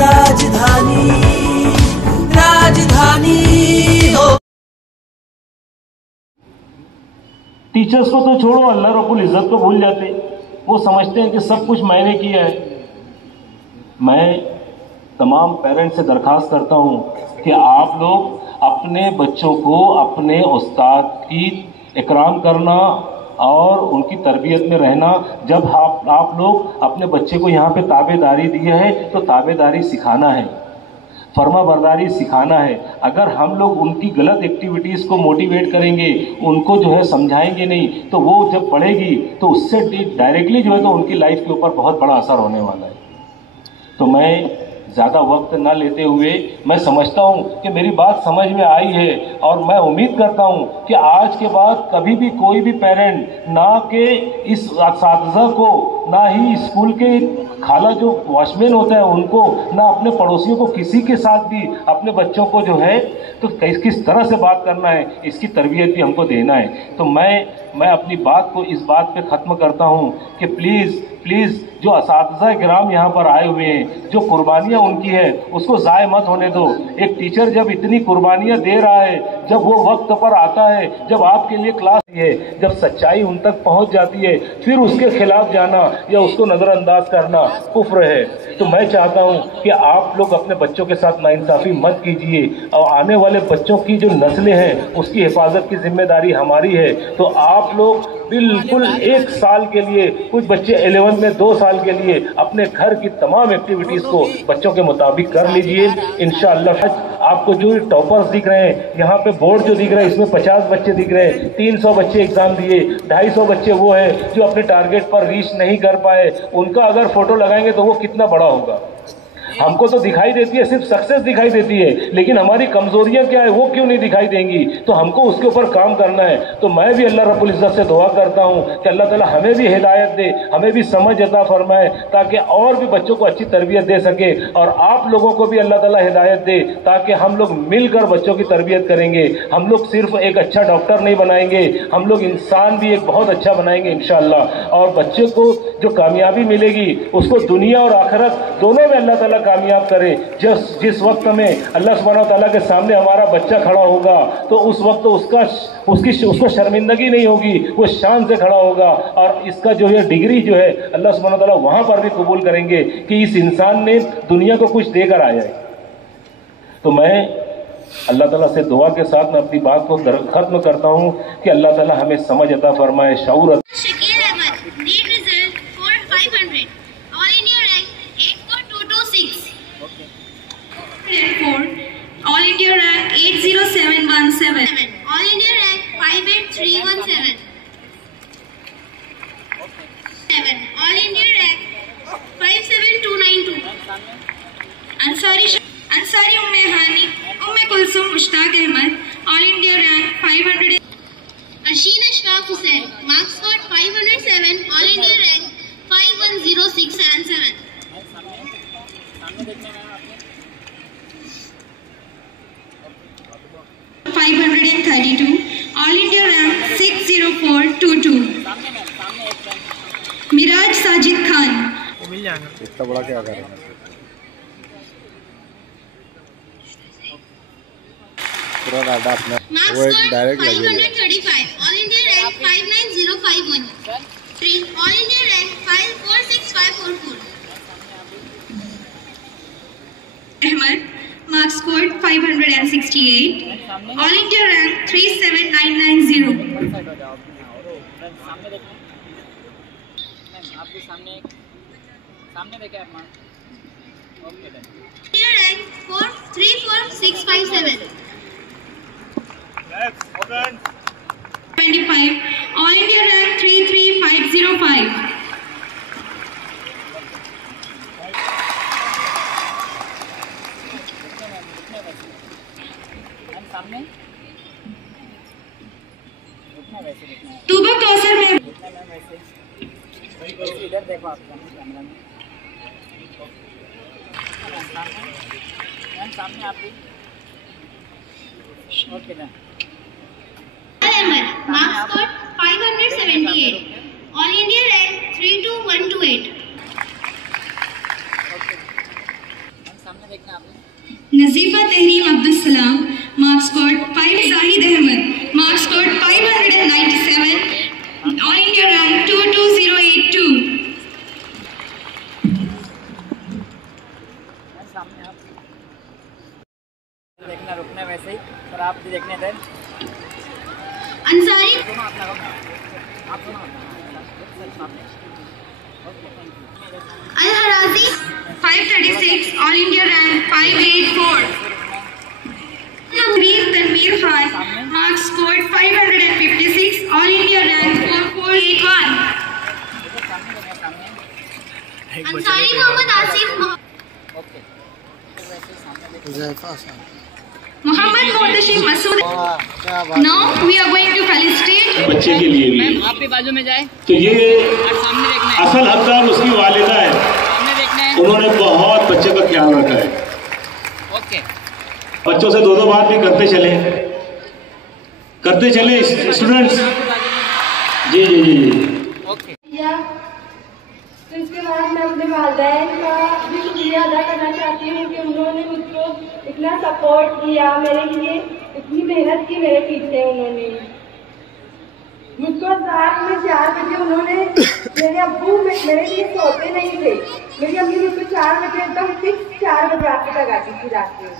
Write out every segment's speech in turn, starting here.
राजधानी राजधानी हो। टीचर्स को तो छोड़ो, अल्लाह रब्बुल इज्जत को भूल जाते। वो समझते हैं कि सब कुछ मैंने किया है। मैं तमाम पेरेंट्स से दरखास्त करता हूं कि आप लोग अपने बच्चों को अपने उस्ताद की इकराम करना और उनकी तरबियत में रहना। जब आप लोग अपने बच्चे को यहाँ पे ताबेदारी दिया है तो ताबेदारी सिखाना है, फर्मा बरदारी सिखाना है। अगर हम लोग उनकी गलत एक्टिविटीज़ को मोटिवेट करेंगे, उनको जो है समझाएंगे नहीं, तो वो जब बढ़ेगी तो उससे डायरेक्टली जो है तो उनकी लाइफ के ऊपर बहुत बड़ा असर होने वाला है। तो मैं ज़्यादा वक्त ना लेते हुए, मैं समझता हूँ कि मेरी बात समझ में आई है और मैं उम्मीद करता हूँ कि आज के बाद कभी भी कोई भी पेरेंट ना के इस असातिज़ा को, ना ही स्कूल के खाला जो वॉचमैन होता है उनको, ना अपने पड़ोसियों को, किसी के साथ भी अपने बच्चों को जो है तो किस तरह से बात करना है, इसकी तरबियत भी हमको देना है। तो मैं अपनी बात को इस बात पे ख़त्म करता हूँ कि प्लीज़ जो असातिज़ा किराम यहाँ पर आए हुए हैं, जो कुर्बानियाँ उनकी है उसको ज़ाय मत होने दो। एक टीचर जब इतनी कुर्बानियाँ दे रहा है, जब वो वक्त पर आता है, जब आपके लिए क्लास है, जब सच्चाई उन तक पहुँच जाती है, फिर उसके खिलाफ जाना या उसको नज़रअंदाज करना कुफ्र है। तो मैं चाहता हूँ कि आप लोग अपने बच्चों के साथ नाइंसाफ़ी मत कीजिए और आने वाले बच्चों की जो नस्लें हैं उसकी हिफाजत की जिम्मेदारी हमारी है। तो आप लोग बिल्कुल 1 साल के लिए, कुछ बच्चे 11 में 2 साल के लिए अपने घर की तमाम एक्टिविटीज़ को बच्चों के मुताबिक कर लीजिए। इंशाअल्लाह आपको जो टॉपर्स दिख रहे हैं, यहाँ पे बोर्ड जो दिख रहा है इसमें 50 बच्चे दिख रहे हैं, 300 बच्चे एग्जाम दिए, 250 बच्चे वो हैं जो अपने टारगेट पर रीच नहीं कर पाए। उनका अगर फोटो लगाएंगे तो वो कितना बड़ा होगा। हमको तो दिखाई देती है, सिर्फ सक्सेस दिखाई देती है, लेकिन हमारी कमजोरियां क्या है वो क्यों नहीं दिखाई देंगी। तो हमको उसके ऊपर काम करना है। तो मैं भी अल्लाह रब्बुल इज्जत से दुआ करता हूं कि अल्लाह ताला हमें भी हिदायत दे, हमें भी समझ अता फरमाए, ताकि और भी बच्चों को अच्छी तरबियत दे सके, और आप लोगों को भी अल्लाह ताला हिदायत दे, ताकि हम लोग मिलकर बच्चों की तरबियत करेंगे। हम लोग सिर्फ एक अच्छा डॉक्टर नहीं बनाएंगे, हम लोग इंसान भी एक बहुत अच्छा बनाएंगे इंशाअल्लाह। और बच्चे को जो कामयाबी मिलेगी उसको दुनिया और आखिरत दोनों में अल्लाह ताला कामयाब करे। जिस वक्त में अल्लाह सुब्हानहू व तआला के सामने हमारा बच्चा खड़ा होगा तो उस वक्त उसको शर्मिंदगी नहीं होगी, वो शान से खड़ा होगा, और इसका जो है डिग्री जो है अल्लाह सुब्हानहू व तआला वहां पर भी कबूल करेंगे कि इस इंसान ने दुनिया को कुछ देकर आया है। तो मैं अल्लाह ताला से दुआ के साथ मैं अपनी बात को खत्म करता हूँ कि अल्लाह ताला हमें समझ अता फरमाए, शऊर। All India rank 80717. All India rank 58317. All India rank 57292. Ansari Umme Hani, Umme Kulsum Mushtaq Ahmad. All India rank 500. Asheen Ashfaq Hussain, marks scored 507. All India rank 510677. 532. All India rank 60422. Miraj Sajid Khan. इतना बड़ा क्या कर रहे हैं? पूरा डाटा अपना वो एक डायरेक्ट लगे। 535. All India rank 59051. All India rank 546544. Ahmad, marks scored 568. All India rank 37990. आपके सामने देखे आप marks. Okay done. India rank 434657. 25. All India rank 33505. सामने तुबा कौसर में इधर देखो आप कैमरा में सामने आप भी। Okay done. marks scored 578. All India rank 32128. देखना आपने। नजीफा Tahrim Abdul Salam, marks score 5। Zahid Ahmad, marks score 597, all India rank 22082। सामने आप देखना, रुकना वैसे ही, पर आप भी देखने दें। अंसारी सुनो अपना, आप सुनो अपना। Okay, thank you. Al Haraji 536, all India rank 584। Tanveer Khan, marks score 556, all India rank 4481। Ansari Mohammad Asif, okay, वैसे ही सामने देखो। हुज़ैफा साहब मोहम्मद मोहतशिम मसूद। क्या बात Now we are going to felicitate बच्चे के लिए भी। मैम आप भी बाजू में जाए तो ये और सामने देखना है, असल हकदार उसकी वालिदा है, सामने देखना है। उन्होंने बहुत बच्चे का ख्याल रखा है। ओके, बच्चों से दो बात भी करते चले स्टूडेंट्स। जी जी जी जी। ओके। तो इसके बाद मैं अपने वालिदैन का भी शुक्रिया अदा करना चाहती हूँ कि उन्होंने मुझको इतना सपोर्ट किया, मेरे लिए इतनी मेहनत की मेरे पीछे। उन्होंने मुझको रात में 4 बजे उन्होंने, मेरे अब्बू मेरे लिए सोते नहीं थे, मेरी अम्मी मुझको 4 बजे एकदम फिक्स 4 बजे आके जगाती थी रात में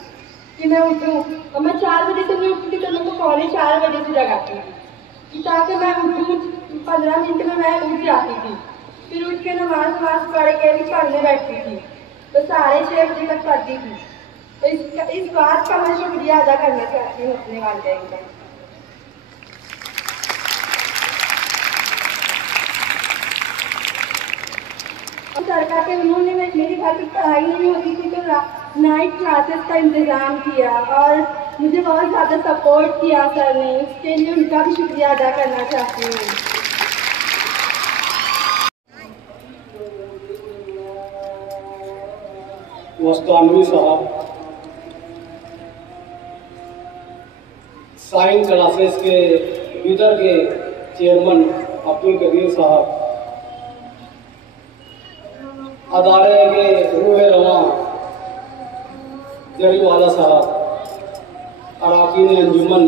कि मैं उठूँ, और मैं 4 बजे से नहीं उठती तो मेरे को 4:45 बजे से जगाती थी कि ताकि मैं उठूँ, 15 मिनट में मैं उठ जाती थी। फिर उठ के नमाज पढ़ के भी पढ़ने बैठती थी तो 6:30 बजे तक पढ़ती थी। तो इस बात का मैं शुक्रिया अदा करना चाहती हूँ अपने वालिदैन का। और सरकार के उन्होंने मेरी घर पर पढ़ाई नहीं होती थी तो नाइट क्लासेस का इंतज़ाम किया और मुझे बहुत ज़्यादा सपोर्ट किया सर ने, उसके लिए उनका भी शुक्रिया अदा करना चाहती हूँ। मस्तानवी साहब, साइंस क्लासेस के बिदर के चेयरमैन अब्दुल कदीर साहब, अदारे के रूह रवां जरीवाला साहब, अरकान अंजुमन,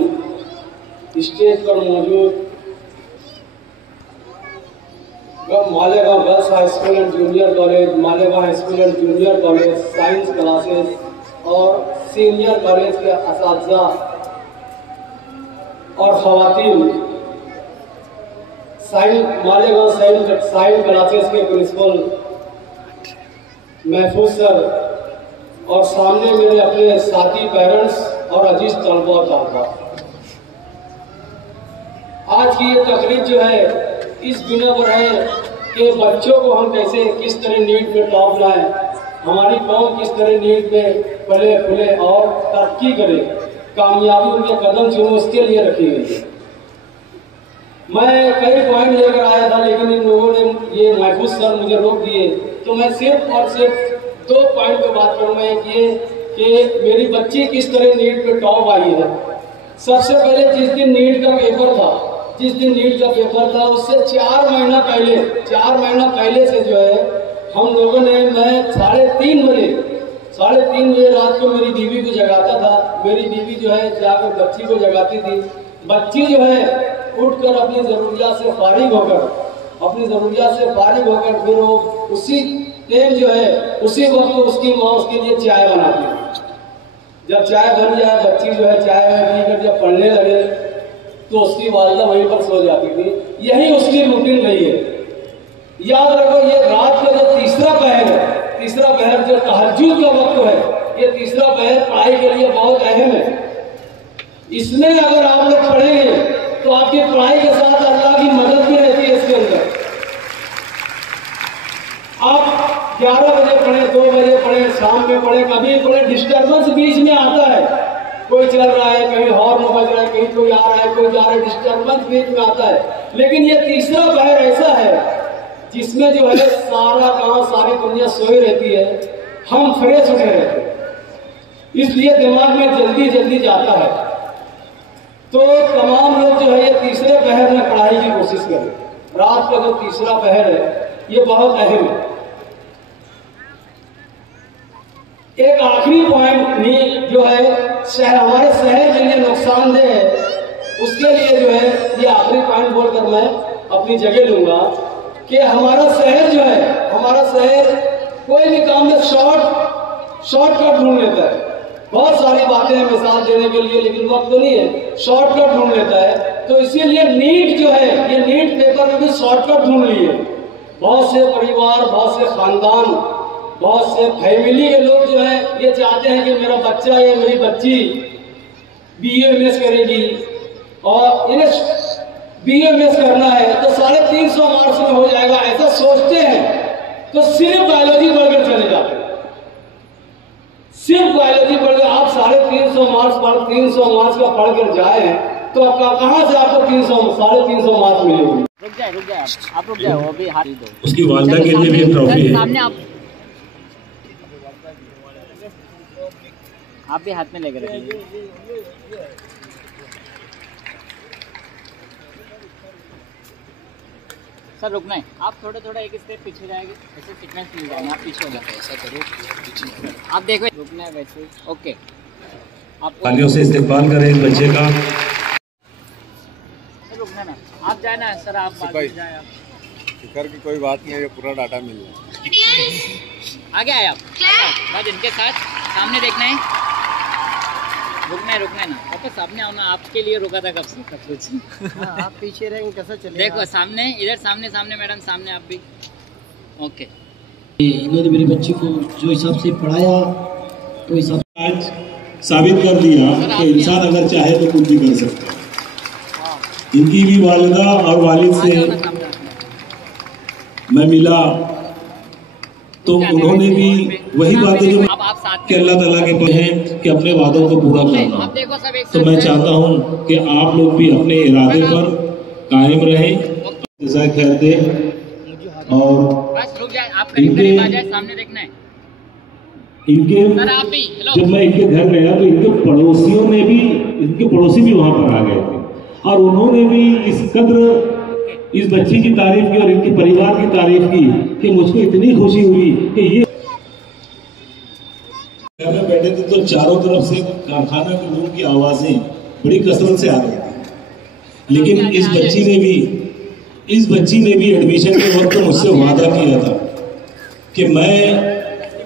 स्टेज पर मौजूद Malegaon girls high school and junior college, Malegaon high school and junior college, science classes और सीनियर कॉलेज के असातिज़ा और ख़वातीन, मालेगांव साइंस क्लासेस के प्रिंसिपल महफूज सर, और सामने मेरे अपने साथी पेरेंट्स और अजीज तलबा और तलबा। आज की ये तकरीब जो है इस बिना पर है कि बच्चों को हम कैसे किस तरह नीट में टॉप लाएं, हमारी कौम किस तरह नीट में पले फूले और तरक्की करे, कामयाबी उनके कदम जो उसके लिए रखी गई है। मैं कई पॉइंट लेकर आया था लेकिन इन लोगों ने, ये महफूज सर मुझे रोक दिए, तो मैं सिर्फ और सिर्फ 2 पॉइंट पे बात करूँगा। एक ये कि मेरी बच्ची किस तरह नीट पे टॉप आई है। सबसे पहले जिस दिन नीट का पेपर था, उससे 4 महीना पहले से जो है हम लोगों ने, मैं 3:30 बजे रात को मेरी बीवी को जगाता था। मेरी बीवी जो है जाकर बच्ची को जगाती थी। बच्ची जो है उठकर अपनी ज़रूरियात से फारिग होकर फिर वो उसी टाइम जो है उसी वक्त उसकी माँ उसके लिए चाय बनाती है। जब चाय बन जाए, बच्ची जो है चाय में पीकर जब पढ़ने लगे तो उसकी वालिदा वहीं पर सो जाती थी। यही उसकी रूटीन रही है। याद रखो, ये रात का जो तीसरा पहर जो तहज्जुद का वक्त है, ये तीसरा पहर पढ़ाई के लिए बहुत अहम है। इसमें अगर आप लोग पढ़ेंगे तो आपकी पढ़ाई के साथ अल्लाह की मदद भी रहती है। इसके अंदर आप 11 बजे पढ़े, 2 बजे पढ़े, शाम में पढ़े, कभी पढ़े, डिस्टर्बेंस बीच में आता है। कोई चल रहा है, कहीं हॉर्न बज रहा है, कहीं कोई आ रहा है, कोई जा रहा है, डिस्टर्बेंस बीच में आता है। लेकिन ये तीसरा पहर ऐसा है जिसमें जो है सारा गांव, सारी दुनिया सोई रहती है, हम फ्रेश उठे रहते हैं, इसलिए दिमाग में जल्दी जाता है। तो तमाम लोग जो है ये तीसरे पहर में पढ़ाई की कोशिश करें। रात का जो तीसरा पहर है ये बहुत अहम है। एक आखिरी पॉइंट जो है हमारे शहर के लिए नुकसानदेह है, उसके लिए जो है ये आखिरी पॉइंट बोलकर मैं अपनी जगह लूंगा कि हमारा शहर जो है, हमारा शहर कोई भी काम में शॉर्टकट ढूंढ लेता है। बहुत सारी बातें हैं मिसाल देने के लिए, लेकिन वक्त तो नहीं है, शॉर्टकट ढूंढ लेता है। तो इसीलिए नीट जो है, ये नीट पेपर में भी शॉर्टकट ढूंढ लिए। बहुत से परिवार, बहुत से खानदान, बहुत से फैमिली के लोग जो है ये चाहते हैं कि मेरा बच्चा या मेरी बच्ची BA-MS करेगी और इन्हें BA-MS करना है तो 350 मार्क्स में हो जाएगा, ऐसा सोचते हैं तो सिर्फ बायोलॉजी पढ़कर चले जाते हैं। सिर्फ बायोलॉजी पढ़कर आप 350 मार्क्स का पढ़कर जाए तो आपका कहां से आपको 350 मार्क्स मिलेंगे? रुक जाए आप रुक जाओ, अभी हाथ ही दो। उसकी वालदा के लिए भी ट्रॉफी है। सामने आप भी हाथ में लेकर रखिए। सर रुकना है, आप थोड़ा एक स्टेप पीछे जाएंगे, ऐसे सीक्वेंस मिल जाएगा, आप पीछे हो जाए। ऐसा करो, आप देखो रुकना है वैसे। ओके, आप तालियों से इस्तेमाल करें इस बच्चे का। रुकना ना, आप जाए ना सर, आप बात जाए। आप फिकर की कोई बात नहीं है, ये पूरा डाटा मिल जाए। आगे आए आप, बस इनके साथ सामने देखना है। रुकना है ना, वापस सामने आओ ना, आपके लिए रुका था कब से सब कुछ। आप पीछे रहेंगे कैसा चलेगा? देखो सामने, इधर सामने मैडम, सामने आप भी। ओके, इन्होंने मेरी बच्ची को जो हिसाब से पढ़ाया तो हिसाब आज साबित कर दिया कि इंसान अगर चाहे तो कुछ भी कर सकता है। इनकी भी वालिदा और वालिद से मैं मिला तो उन्होंने भी वही बातें जो कि अल्लाह ताला के पास हैं कि अपने वादों को पूरा करना। तो मैं चाहता हूं कि आप लोग भी अपने इरादे पर कायम रहें, जज़ाक खैर दे। और इनके जब मैं इनके घर गया तो इनके पड़ोसियों ने भी, इनके पड़ोसी भी वहां पर आ गए थे और उन्होंने भी इस कद्र इस बच्ची की तारीफ की और इनके परिवार की तारीफ की कि मुझको इतनी खुशी हुई कि ये घर में बैठे थे तो चारों तरफ से कारखाना के लोगों की आवाजें बड़ी कसरत से आ रही थी, लेकिन इस बच्ची ने भी एडमिशन के वक्त मुझसे वादा किया था कि मैं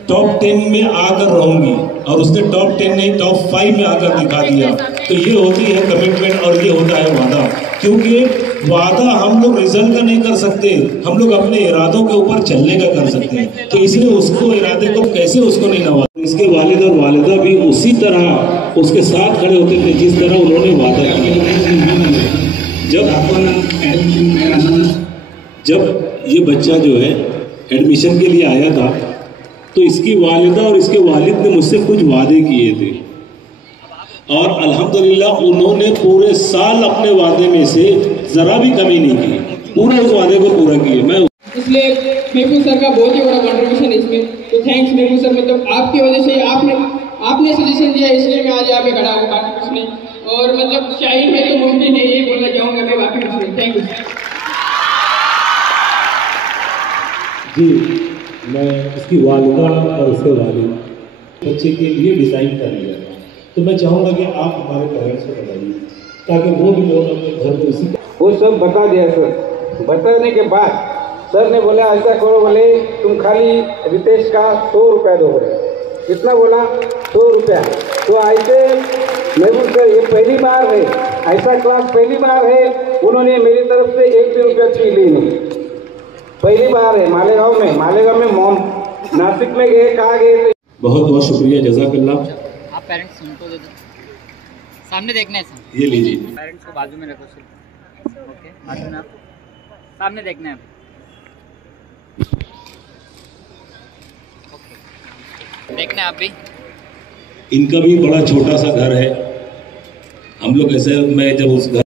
टॉप 10 में आकर रहूंगी और उसने टॉप 10 नहीं टॉप 5 में आकर दिखा दिया। तो ये होती है कमिटमेंट और ये होता है वादा, क्योंकि वादा हम लोग रिजल्ट का नहीं कर सकते, हम लोग अपने इरादों के ऊपर चलने का कर सकते हैं। तो इसलिए उसको इरादे को कैसे उसको नहीं नवाजा। इसके वालिद और वालिदा भी उसी तरह उसके साथ खड़े होते थे जिस तरह उन्होंने वादा किया। जब ये बच्चा जो है एडमिशन के लिए आया था तो इसकी वालिदा और इसके वालिद ने मुझसे कुछ वादे किए थे और अल्हम्दुलिल्लाह उन्होंने पूरे साल अपने वादे में से जरा भी कमी नहीं की, पूरा उस वादे को पूरा किए। मैं इसलिए महफूज सर का बहुत ही बड़ा कंट्रीब्यूशन है इसमें, तो थैंक्स महफूज सर। मतलब आपकी वजह से आपने सजेशन दिया, इसलिए मैं आज यहाँ पे खड़ा हूँ, बाकी कुछ नहीं। और मतलब शायरी में तो मुमकिन है, ये बोलना चाहूँगा मैं, बाकी कुछ नहीं। थैंक यू जी। मैं उसकी वालिदा और उसके वालिद बच्चे के लिए डिज़ाइन कर लिया था, तो मैं चाहूँगा कि आप हमारे पेरेंट्स को बताइए ताकि वो भी लोग अपने घर में उसी वो सब बता दिया सर। बताने के बाद सर ने बोला ऐसा करो, बोले तुम खाली रितेश का 100 रुपया दो, बोले कितना बोला 100 रुपया। तो ऐसे महबूब सर ये पहली बार है, ऐसा क्लास पहली बार है, उन्होंने मेरी तरफ से 1 भी रुपया फी ली नहीं, पहली बार है। मालेगांव में नासिक में गए, कहाँ गए? बहुत बहुत शुक्रिया, जज़ाकल्लाह। आप पेरेंट्स उनको दे दो, सामने देखना है सर, ये लीजिए। पेरेंट्स को बाजू में रखो सर। ओके, बाजू में आप सामने देखना है। ओके, देखना है आप भी। इनका भी बड़ा छोटा सा घर है, हम लोग ऐसे, मैं जब उस घर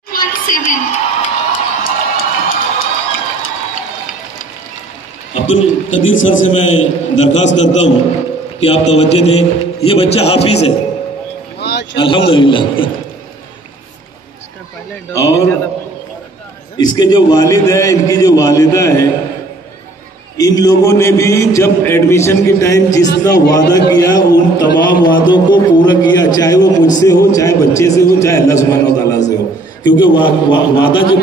अब्दुल कदीर सर से मैं दरख्वास्त करता हूँ कि आप तवज्जो दें। ये बच्चा हाफिज है अल्हम्दुलिल्लाह, और इसके जो वालिद है, इनकी जो वालिदा है, इन लोगों ने भी जब एडमिशन के टाइम जितना वादा किया उन बच्चे से हो चाहे अल्लाह सुब्हानहू व तआला से हो, क्योंकि वादा जो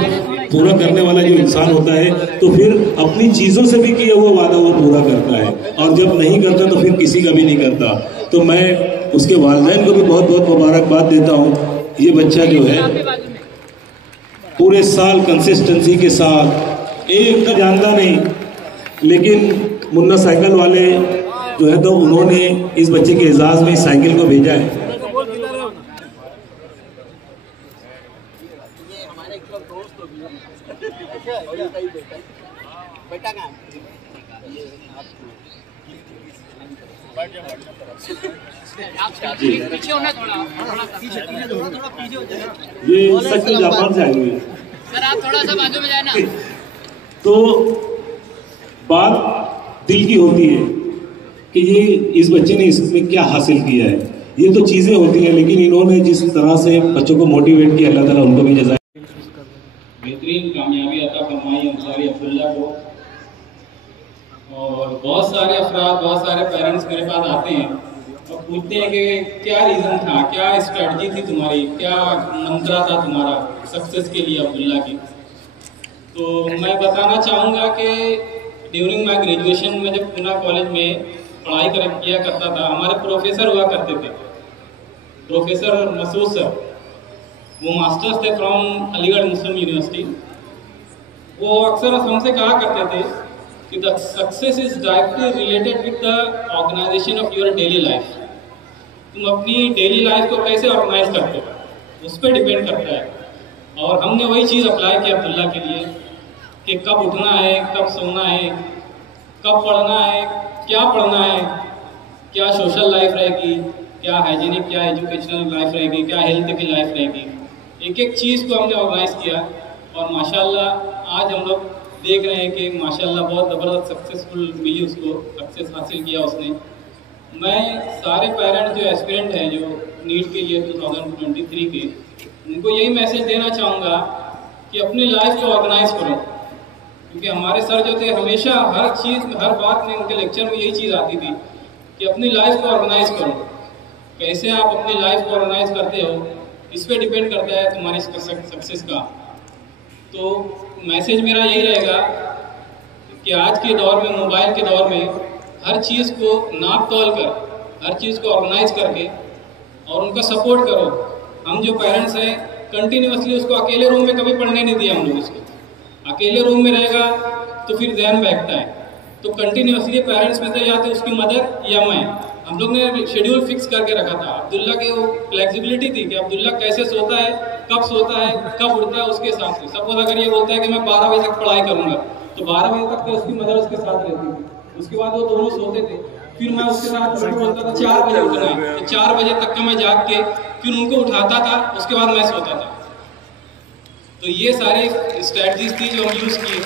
पूरा करने वाला जो इंसान होता है तो फिर अपनी चीज़ों से भी किया हुआ वादा वो पूरा करता है, और जब नहीं करता तो फिर किसी का भी नहीं करता। तो मैं उसके वालिदैन को भी बहुत बहुत मुबारकबाद देता हूँ। ये बच्चा जो है पूरे साल कंसिस्टेंसी के साथ, एक तो जानता नहीं, लेकिन मुन्ना साइकिल वाले जो है तो उन्होंने इस बच्चे के एजाज में साइकिल को भेजा है। ये सच में जापान से आई हुई है सर, आप थोड़ा सा बाजू में जाए ना। तो बात दिल की होती है कि ये इस बच्चे ने इसमें क्या हासिल किया है। ये तो चीजें होती हैं, लेकिन इन्होंने जिस तरह से बच्चों को मोटिवेट किया, अल्लाह ताला उनको भी जज़ाए बेहतरीन कामयाबी अता फरमाई अंसारी अब्दुल्ला को। और बहुत सारे अफराद, बहुत सारे पेरेंट्स मेरे पास आते हैं और पूछते हैं कि क्या रीज़न था, क्या स्ट्रेटजी थी तुम्हारी, क्या मंत्रा था तुम्हारा सक्सेस के लिए अब्दुल्ला की। तो मैं बताना चाहूँगा कि ड्यूरिंग माई ग्रेजुएशन में जब पूना कॉलेज में पढ़ाई किया करता था, हमारे प्रोफेसर हुआ करते थे, प्रोफेसर मसूद सर, वो मास्टर्स थे फ्रॉम अलीगढ़ मुस्लिम यूनिवर्सिटी। वो अक्सर हमसे कहा करते थे कि the success is directly related with the organisation of your daily life. तुम अपनी डेली लाइफ को कैसे ऑर्गेनाइज करते हो उस पर डिपेंड करता है। और हमने वही चीज़ अप्लाई की अब्दुल्ला के लिए कि कब उठना है, कब सोना है, कब पढ़ना है, क्या पढ़ना है, क्या सोशल लाइफ रहेगी, क्या हाइजीनिक, क्या एजुकेशनल लाइफ रहेगी, क्या हेल्थ की लाइफ रहेगी। एक एक चीज़ को हमने ऑर्गेनाइज किया और माशाल्लाह आज हम लोग देख रहे हैं कि माशाल्लाह बहुत ज़बरदस्त सक्सेसफुल मिली, उसको सक्सेस हासिल किया उसने। मैं सारे पेरेंट्स जो एस्पिरेंट हैं जो नीट के लिए 2023 के, उनको यही मैसेज देना चाहूँगा कि अपनी लाइफ को ऑर्गेनाइज करो। क्योंकि हमारे सर जो थे हमेशा हर चीज़ में, हर बात में, उनके लेक्चर में यही चीज़ आती थी कि अपनी लाइफ को ऑर्गेनाइज करो। कैसे आप अपनी लाइफ को ऑर्गेनाइज करते हो इस पर डिपेंड करता है तुम्हारी सक्सेस का। तो मैसेज मेरा यही रहेगा कि आज के दौर में, मोबाइल के दौर में, हर चीज़ को नाप तोल कर, हर चीज़ को ऑर्गेनाइज करके और उनका सपोर्ट करो। हम जो पेरेंट्स हैं कंटिन्यूसली उसको अकेले रूम में कभी पढ़ने नहीं दिया हम लोग। उसको अकेले रूम में रहेगा तो फिर ध्यान बैठता है। तो कंटिन्यूसली पेरेंट्स में से या तो उसकी मदर या मैं, हम लोग ने शेड्यूल फिक्स करके रखा था। अब्दुल्ला के वो फ्लेक्सिबिलिटी थी कि अब्दुल्ला कैसे सोता है, कब सोता है, कब उठता है, उसके हिसाब से। सपोज अगर ये बोलता है कि मैं 12 बजे तक पढ़ाई करूँगा तो 12 बजे तक तो उसकी मदर उसके साथ रहती थी। उसके बाद वो दोनों सोते थे, फिर मैं उसके साथ बोलता था 4 बजे उठना है, तो 4 बजे तक का मैं जाग के फिर उनको उठाता था, उसके बाद मैं सोता था। तो ये सारी स्ट्रैटेजीज थी जो हम यूज़ किए।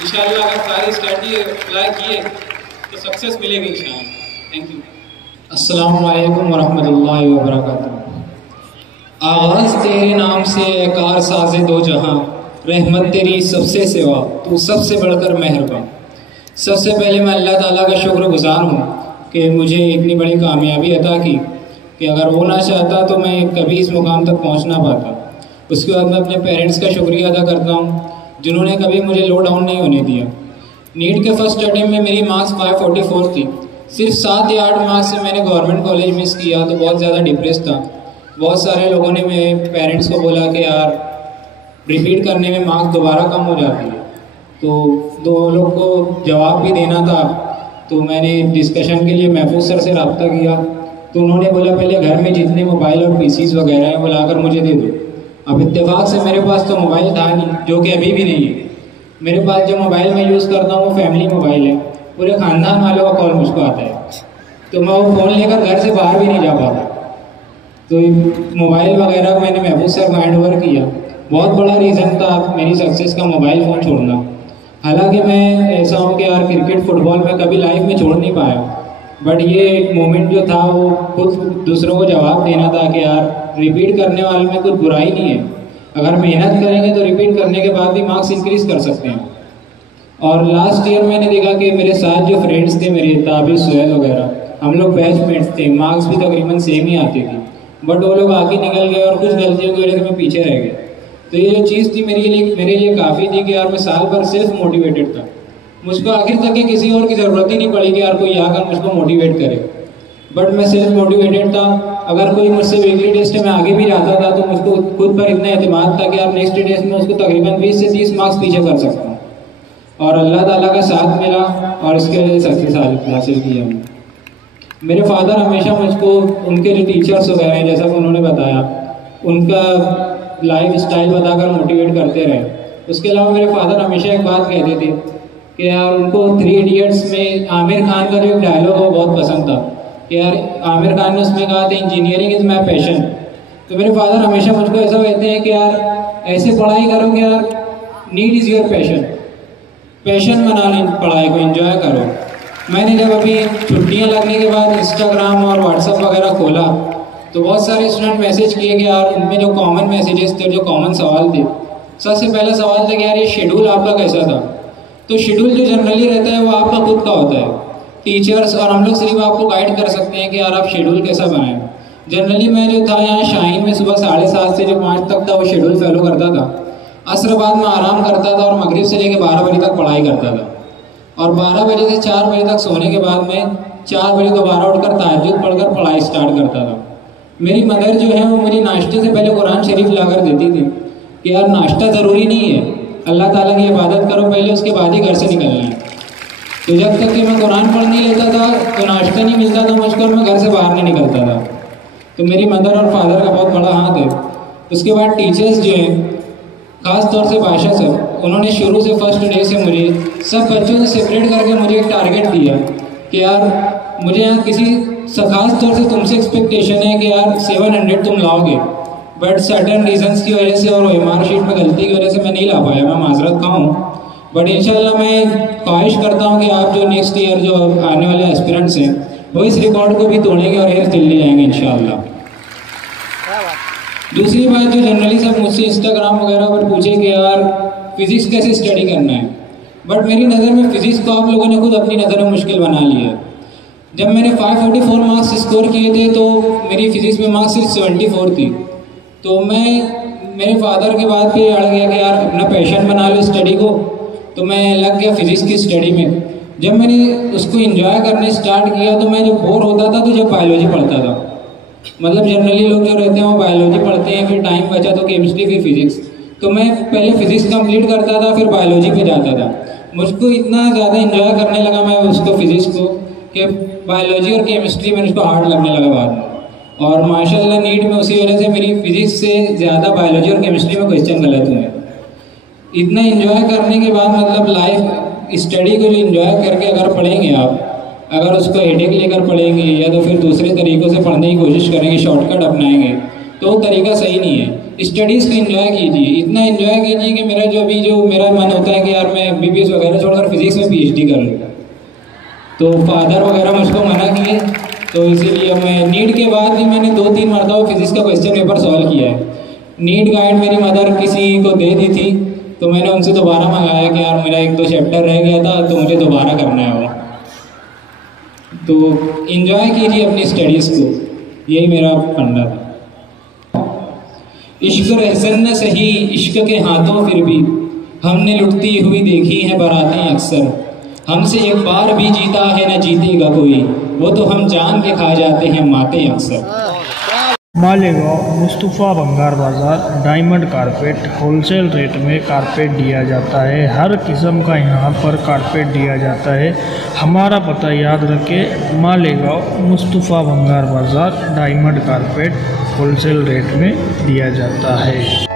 इंशाल्लाह अगर सारी स्ट्रैटेजी अप्लाई किए तो सक्सेस मिलेगी इंशाल्लाह। Thank you. अस्सलाम वालेकुम वरहमतुल्लाहि वबरकातुहू। आगाज़ तेरे नाम से कार साज़े दो जहां, रहमत तेरी सबसे सिवा, तू सबसे बढ़कर मेहरबान। सबसे पहले मैं अल्लाह ताला का शुक्रगुज़ार हूँ कि मुझे इतनी बड़ी कामयाबी अता की कि अगर वो ना चाहता तो मैं कभी इस मुकाम तक पहुँच ना पाता। उसके बाद मैं अपने पेरेंट्स का शुक्रिया अदा करता हूँ जिन्होंने कभी मुझे लो डाउन नहीं होने दिया। नीट के फर्स्ट अटेम्प्ट में मेरी मार्क्स 544 थी। सिर्फ 7 या 8 मार्क्स से मैंने गवर्नमेंट कॉलेज मिस किया तो बहुत ज़्यादा डिप्रेस था। बहुत सारे लोगों ने मेरे पेरेंट्स को बोला कि यार रिपीट करने में मार्क्स दोबारा कम हो जाती है। तो 2 लोग को जवाब भी देना था, तो मैंने डिस्कशन के लिए महफूज सर से रब्ता किया। तो उन्होंने बोला पहले घर में जितने मोबाइल और पीसीज वगैरह हैं वो लाकर मुझे दे दो। अब इत्तेफाक से मेरे पास तो मोबाइल था नहीं, जो कि अभी भी नहीं है। मेरे पास जो मोबाइल मैं यूज़ करता हूँ वो फैमिली मोबाइल है, पूरे ख़ानदान वालों का कॉल मुझको आता है, तो मैं वो फ़ोन लेकर घर से बाहर भी नहीं जा पाता। तो मोबाइल वगैरह मैंने महफूज सर को हैंड ओवर किया। बहुत बड़ा रीज़न था मेरी सक्सेस का मोबाइल फ़ोन छोड़ना। हालांकि मैं ऐसा हूँ कि यार क्रिकेट फुटबॉल में कभी लाइफ में छोड़ नहीं पाया, बट ये मोमेंट जो था वो खुद दूसरों को जवाब देना था कि यार रिपीट करने वाले में कुछ बुराई नहीं है। अगर मेहनत करेंगे तो रिपीट करने के बाद भी मार्क्स इंक्रीज़ कर सकते हैं। और लास्ट ईयर मैंने देखा कि मेरे साथ जो फ्रेंड्स थे, मेरे ताबिश सुहैल वगैरह, हम लोग बैचमेट्स थे, मार्क्स भी तकरीबन सेम ही आती थी। बट वो लोग आगे निकल गए और कुछ गलतियों की वजह से मैं पीछे रह गया। तो ये जो चीज़ थी मेरे लिए काफ़ी थी कि यार मैं साल भर सेल्फ मोटिवेटेड था। मुझको आखिर तक कि किसी और की ज़रूरत ही नहीं पड़ी कि यार कोई आकर मुझको मोटिवेट करे, बट मैं सेल्फ मोटिवेटेड था। अगर कोई मुझसे वीकली टेस्ट में आगे भी जाता था तो मुझको खुद पर इतना एतमाद था कि यार नेक्स्ट टेस्ट में उसको तकरीबन 20 से 30 मार्क्स पीछे कर सकता हूँ, और अल्लाह ताला का साथ मिला और इसके वजह से सक्सेस हासिल किया। मेरे फादर हमेशा मुझको उनके जो टीचर्स वगैरह हैं, जैसा कि उन्होंने बताया, उनका लाइफ स्टाइल बताकर मोटिवेट करते रहे। उसके अलावा मेरे फादर हमेशा एक बात कहते थे कि यार उनको 3 इडियट्स में आमिर खान का जो एक डायलॉग वो बहुत पसंद था कि यार आमिर खान ने उसमें कहा था इंजीनियरिंग इज़ माई पैशन। तो मेरे फादर हमेशा मुझको ऐसा कहते हैं कि यार ऐसे पढ़ाई करो कि यार need is your passion, passion बना लें पढ़ाई को, एंजॉय करो। मैंने जब अभी छुट्टियां लगने के बाद इंस्टाग्राम और व्हाट्सएप वगैरह खोला तो बहुत सारे स्टूडेंट मैसेज किए कि यार उनमें जो कॉमन मैसेजेस थे, जो कॉमन सवाल थे, सबसे पहला सवाल था कि यार ये शेड्यूल आपका कैसा था। तो शेड्यूल जो जनरली रहता है वो आपका खुद का होता है, टीचर्स और हम लोग सिर्फ आपको गाइड कर सकते हैं कि यार आप शेड्यूल कैसा बनाएं। जनरली मैं जो था यहाँ शाहीन में सुबह 7:30 से जो 5 तक था वो शेड्यूल फॉलो करता था। असर बाद में आराम करता था और मगरिब से लेकर 12 बजे तक पढ़ाई करता था, और 12 बजे से 4 बजे तक सोने के बाद में 4 बजे दोबारा उठकर तहज्जुद पढ़कर पढ़ाई स्टार्ट करता था। मेरी मदर जो है वो मुझे नाश्ते से पहले कुरान शरीफ लाकर देती थी कि यार नाश्ता ज़रूरी नहीं है, अल्लाह ताला की इबादत करो पहले, उसके बाद ही घर से निकलना है। तो जब तक कि मैं कुरान पढ़ नहीं लेता था तो नाश्ता नहीं मिलता था मुझको और मैं घर से बाहर नहीं निकलता था। तो मेरी मदर और फादर का बहुत बड़ा हाथ है। उसके बाद टीचर्स जो हैं, ख़ास तौर से बादशाह सर, उन्होंने शुरू से फर्स्ट डे से मुझे सब बच्चों से सेपरेट करके मुझे एक टारगेट दिया कि यार मुझे यहाँ किसी ख़ास तौर से तुमसे एक्सपेक्टेशन है कि यार 700 तुम लाओगे, बट सर्टन रीजंस की वजह से और एमआर शीट में गलती की वजह से मैं नहीं ला पाया, मैं माजरत खाऊँ। बट इंशाल्लाह मैं ख्वाहिश करता हूँ कि आप जो नेक्स्ट ईयर जो आने वाले एस्पिरेंट्स हैं वो इस रिकॉर्ड को भी तोड़ेंगे और हेल्थ दिल्ली जाएंगे इंशाल्लाह। दूसरी बात जो जनरली सब मुझसे इंस्टाग्राम वगैरह पर पूछे कि यार फिजिक्स कैसे स्टडी करना है, बट मेरी नज़र में फ़िज़िक्स को आप लोगों ने खुद अपनी नज़र में मुश्किल बना लिया है। जब मैंने 544 मार्क्स स्कोर किए थे तो मेरी फ़िज़िक्स में मार्क्स सिर्फ 74 थी। तो मैं मेरे फादर के बाद फिर अड़ गया कि यार अपना पैशन बना लो स्टडी को, तो मैं लग गया फ़िज़िक्स की स्टडी में। जब मैंने उसको एंजॉय करने स्टार्ट किया तो मैं जब बोर होता था तो जब बायोलॉजी पढ़ता था, मतलब जनरली लोग जो रहते हैं वो बायोलॉजी पढ़ते हैं, फिर टाइम बचा तो केमिस्ट्री फिर फिजिक्स, तो मैं पहले फिजिक्स कंप्लीट करता था फिर बायोलॉजी पे जाता था। मुझको इतना ज़्यादा एंजॉय करने लगा मैं उसको फिजिक्स को कि बायोलॉजी और केमिस्ट्री में उसको हार्ड लगने लगा बाद में, और माशाल्लाह नीट में उसी वजह से मेरी फिजिक्स से ज़्यादा बायोलॉजी और केमिस्ट्री में क्वेश्चन गलत हुए। इतना एंजॉय करने के बाद मतलब लाइफ स्टडी को जो एंजॉय करके अगर पढ़ेंगे आप, अगर उसको हेडेक लेकर पढ़ेंगे या तो फिर दूसरे तरीक़ों से पढ़ने की कोशिश करेंगे, शॉर्टकट अपनाएंगे, तो वो तरीका सही नहीं है। स्टडीज़ को एंजॉय कीजिए, इतना एंजॉय कीजिए कि मेरा मन होता है कि यार मैं MBBS वगैरह छोड़कर फिजिक्स में PhD कर लूँ। तो फादर वगैरह मुझको मना किए, तो इसीलिए मैं नीट के बाद भी मैंने 2-3 मरतबा फिजिक्स का क्वेश्चन पेपर सॉल्व किया है। नीट गाइड मेरी मदर किसी को दे दी थी तो मैंने उनसे दोबारा मंगाया कि यार मेरा 1-2 चैप्टर रह गया था तो मुझे दोबारा करना है वो। तो एंजॉय कीजिए अपनी स्टडीज़ को, यही मेरा फंडा था। इश्क रहसन न सही इश्क के हाथों फिर भी हमने लुटती हुई देखी है बारातें अक्सर, हमसे एक बार भी जीता है न जीतेगा कोई, वो तो हम जान के खा जाते हैं माते अक्सर। मालेगांव मुस्तफ़ा भंगार बाज़ार डायमंड कारपेट होलसेल रेट में कारपेट दिया जाता है। हर किस्म का यहाँ पर कारपेट दिया जाता है। हमारा पता याद रखें, मालेगांव मुस्तफ़ा भंगार बाज़ार डायमंड कारपेट होलसेल रेट में दिया जाता है।